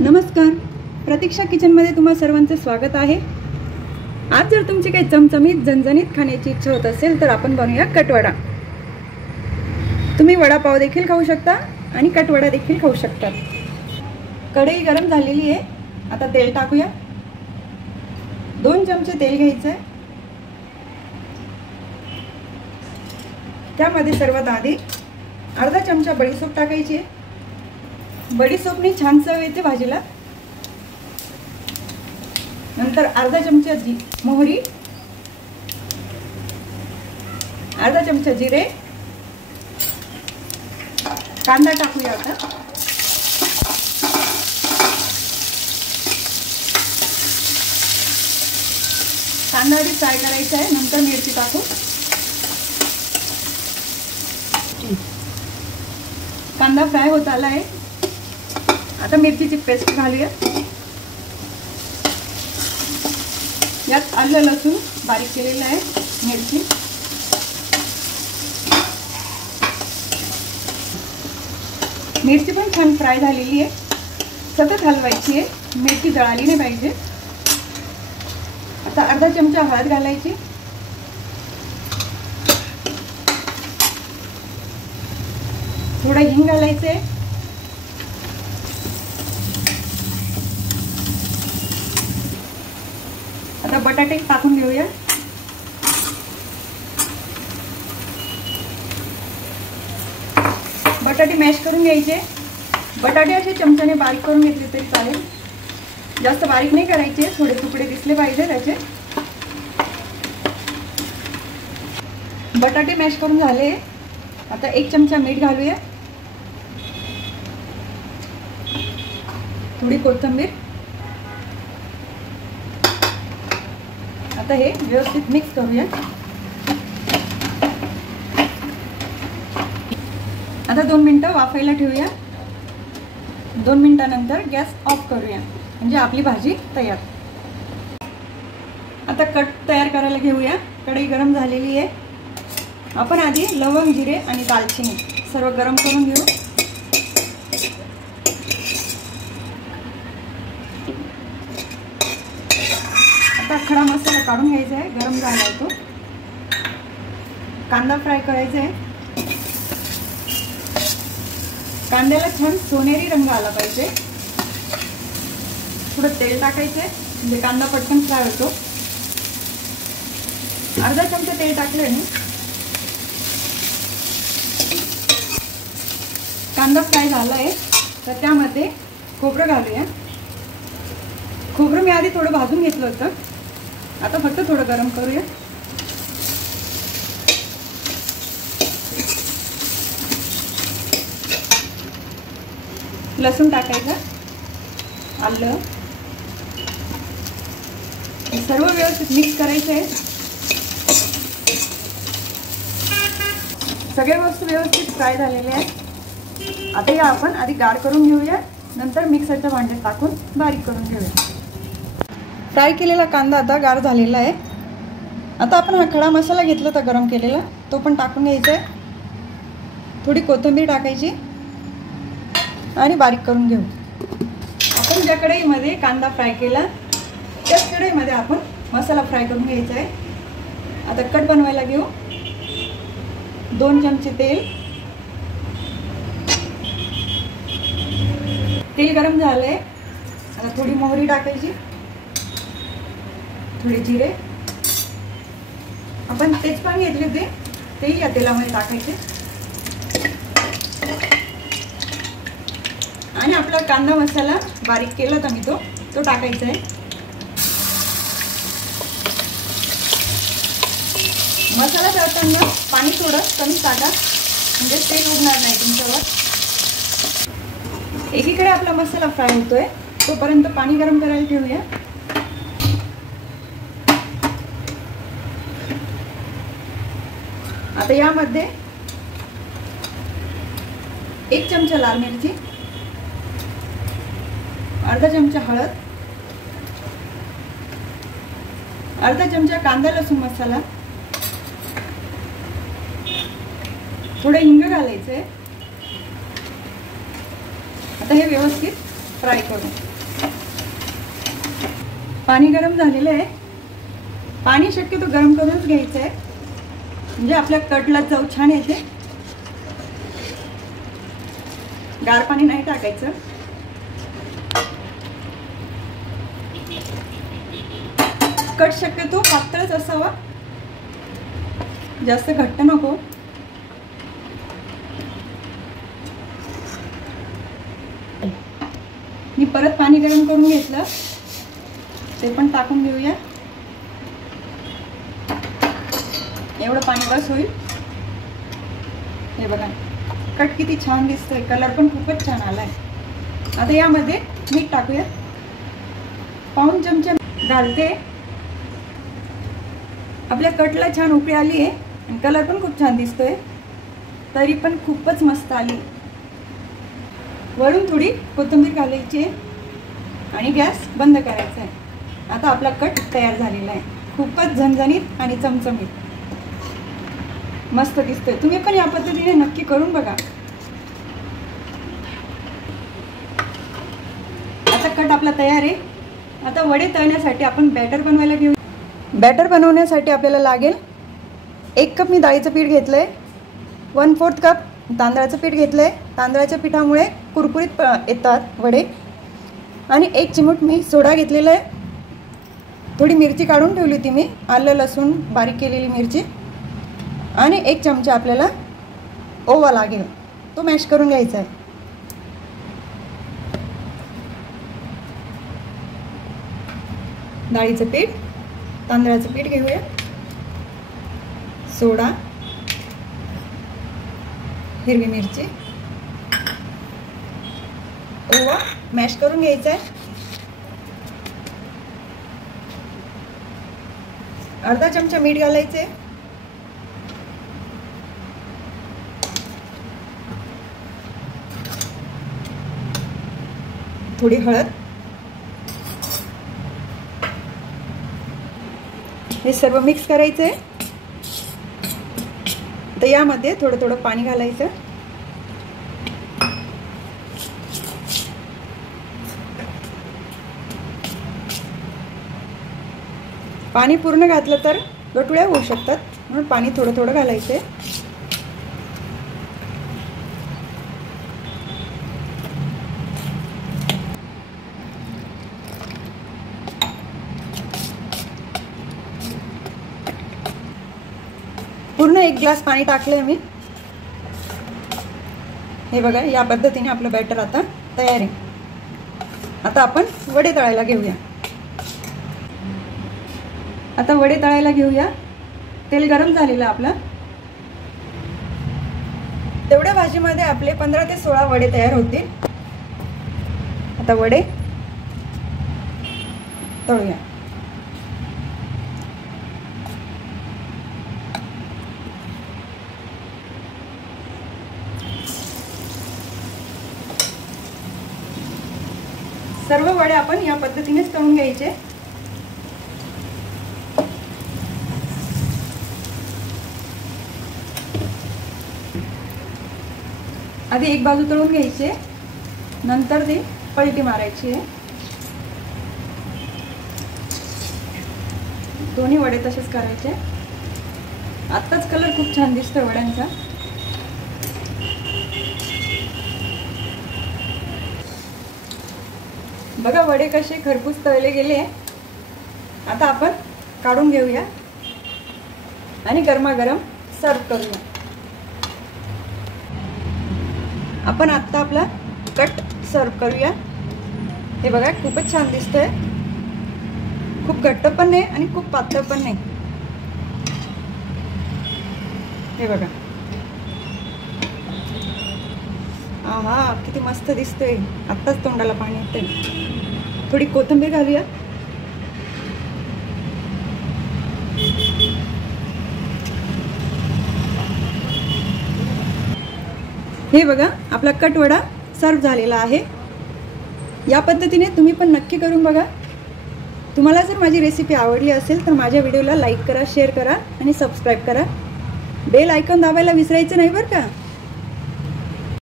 नमस्कार, प्रतीक्षा किचनमध्ये तुम्हा सर्वांचे स्वागत आहे। आज जर तुमची काही चमचमीत झणझणीत खाण्याची इच्छा होत असेल तर आपण बनवूया कटवडा। तुम्ही वडापाव देखील खाऊ शकता आणि कटवडा देखील खाऊ शकता। कढई गरम झालेली आहे, आता तेल टाकूया। 2 चमचे तेल घ्यायचं आहे। त्यामध्ये सर्वात आधी अर्धा चमचा बडीशेप टाकायची आहे। बडीशेपने छान चव येते भाजीला। नंतर अर्धा चमचा मोहरी, अर्धा चमचा जिरे, कांदा टाकूया आता। कांदा आधी फ्राय करायचा आहे, नंतर मिरची टाकू। कांदा फ्राय होत आला आहे, आता मिरचीची पेस्ट घालूया। यात आलं लसूण बारीक केलेलं आहे, मिरची पण छान फ्राय झालेली आहे। सतत हलवायची आहे, मिरची जळाली नाही पाहिजे। आता अर्धा चमचा हळद घालायची, थोडं हिंग घालायचं आहे। आता बटाटे टाकून घेऊया। बटाटे मॅश करून घ्यायचे। बटाटे असे चमच्याने बारीक करून घेतले तरी चालेल, जास्त बारीक नाही करायचे, थोडे तुकडे दिसले पाहिजे त्याचे। बटाटे मॅश करून झाले, आता 1 चमचा मीठ घालूया, थोडी कोथिंबीर। आता हे व्यवस्थित मिक्स करूया। आता 2 मिनिटं वाफायला ठेवूया। 2 मिनिटानंतर गॅस ऑफ करूया, म्हणजे आपली भाजी तयार। आता कट तयार करायला घेऊया। कढई गरम झालेली आहे। आपण आधी लवंग, जिरे आणि दालचिनी सर्व गरम करून घेऊ। आता खडा मसाला काढून घ्यायचा आहे, गरम झाला आहे तो। कांदा फ्राय करायचा आहे। कांद्याला छान सोनेरी रंग आला पाहिजे। थोडं तेल टाकायचं आहे, म्हणजे कांदा पटकन फ्राय होतो। अर्धा चमचा तेल टाकलंय मी। कांदा फ्राय झाला आहे, तर त्यामध्ये खोबरं घालूया। खोबरं मी आधी थोडं भाजून घेतलं होतं, आता फक्त थोडं गरम करूया। लसूण टाकायचं, आलं, सर्व व्यवस्थित मिक्स करायचं आहे। सगळे वस्तू व्यवस्थित फ्राय झालेले आहेत। आता या आपण आधी गार करून घेऊया, नंतर मिक्सरच्या भांड्यात टाकून बारीक करून घेऊया। फ्राय केलेला कांदा आता गार झालेला आहे। आता आपण हा खडा मसाला घेतला होता गरम केलेला, तो पण टाकून घ्यायचा आहे। थोडी कोथिंबीर टाकायची आणि बारीक करून घेऊ। आपण ज्या कढईमध्ये कांदा फ्राय केला त्याच कढईमध्ये आपण मसाला फ्राय करून घ्यायचा आहे। आता कट बनवायला घेऊ। 2 चमचे तेल गरम झालंय। आता थोडी मोहरी टाकायची, थोडे जिरे, आपण तेजपान घेतले होते तेही या तेलामध्ये टाकायचे। आणि आपला कांदा मसाला बारीक केला होता मी तो टाकायचा आहे। मसाला करताना पाणी थोडं कमी टाका, म्हणजे तेल उडणार नाही तुमच्यावर। एकीकडे आपला मसाला फ्राय होतोय, तोपर्यंत पाणी गरम करायला ठेवूया। आता यामध्ये 1 चमचा लाल मिरची, अर्धा चमचा हळद, अर्धा चमचा कांदा लसूण मसाला, थोडं हिंग घालायचंय। आता हे व्यवस्थित फ्राय करू. पाणी गरम झालेलं आहे. पाणी शक्यतो गरम करूनच घ्यायचं आहे, म्हणजे आपल्या कटला चव छान येते. गार पाणी नाही टाकायचं. कट शक्यतो पातळच असावा, जास्त घट्ट नको. मी परत पाणी गरम करून घेतलं, ते पण टाकून घेऊया. एवढं पाणी बस होईल. हे बघा कट किती छान दिसतोय, कलर पण खूपच छान आलाय. आता यामध्ये मीठ टाकूया. पाऊण चमचा घालते. आपल्या कटला छान उकळी आली आहे आणि कलर पण खूप छान दिसतोय, तरी पण खूपच मस्त आली. वरून थोडी कोथिंबीर घालायची आणि गॅस बंद करायचा आहे. आता आपला कट तयार झालेला आहे. खूपच झणझणीत आणि चमचमीत मस्त दिसतोय. तुम्ही पण या पद्धतीने नक्की करून बघा. आता कट आपला तयार आहे. आता वडे तळण्यासाठी आपण बॅटर बनवायला घेऊ. बॅटर बनवण्यासाठी आपल्याला लागेल 1 कप मी डाळीचं पीठ घेतलंय, 1/4 कप तांदळाचं पीठ घेतलंय. तांदळाच्या पिठामुळे कुरकुरीत येतात वडे. आणि 1 चिमूट मी सोडा घेतलेला आहे. थोडी मिरची काढून ठेवली होती मी, आलं लसूण बारीक केलेली मिरची. आणि 1 चमचा आपल्याला ओवा लागेल, तो मॅश करून घ्यायचा आहे. डाळीचं पीठ, तांदळाचं पीठ घेऊया, सोडा, हिरवी मिरची, ओवा मॅश करून घ्यायचा आहे. अर्धा चमचा मीठ घालायचे. थोडी हळद. हे सर्व मिक्स करायचं आहे. तर यामध्ये थोडं थोडं पाणी घालायचं. पाणी पूर्ण घातलं तर गठुळ्या होऊ शकतात, म्हणून पाणी थोडं थोडं घालायचं आहे. पूर्ण 1 ग्लास पाणी टाकले मी. हे बघा या पद्धतीने आपलं बॅटर आता तयार आहे. आता आपण वडे तळायला घेऊया. आता वडे तळायला घेऊया. तेल गरम झालेलं आपलं. तेवढ्या भाजीमध्ये आपले 15 ते 16 वडे तयार होतील. आता वडे तळूया. सर्व वडे आपण या पद्धतीनेच तळून घ्यायचे. आधी एक बाजू तळून घ्यायचे, नंतर ती पलटी मारायची आहे. दोन्ही वडे तसेच करायचे. आत्ताच कलर खूप छान दिसतोय वड्यांचा. बघा वडे कसे खरपूस तळले गेले. आता आपण काढून घेऊया आणि गरमागरम सर्व करूया. आपण आता आपला कट सर्व करूया. हे बघा खूपच छान दिसतंय. खूप घट्ट पण नाही आणि खूप पातळ पण नाही. हे बघा, आहा किती मस्त दिसतोय. आत्ताच तोंडाला पाणी येतंय. थोडी कोथिंबीर घालूया. हे बघा आपला कटवडा सर्व झालेला आहे. या पद्धतीने तुम्ही पण नक्की करून बघा. तुम्हाला जर माझी रेसिपी आवडली असेल तर माझ्या व्हिडिओला लाईक करा, शेअर करा आणि सबस्क्राईब करा. बेल आयकॉन दाबायला विसरायचं नाही बरं का.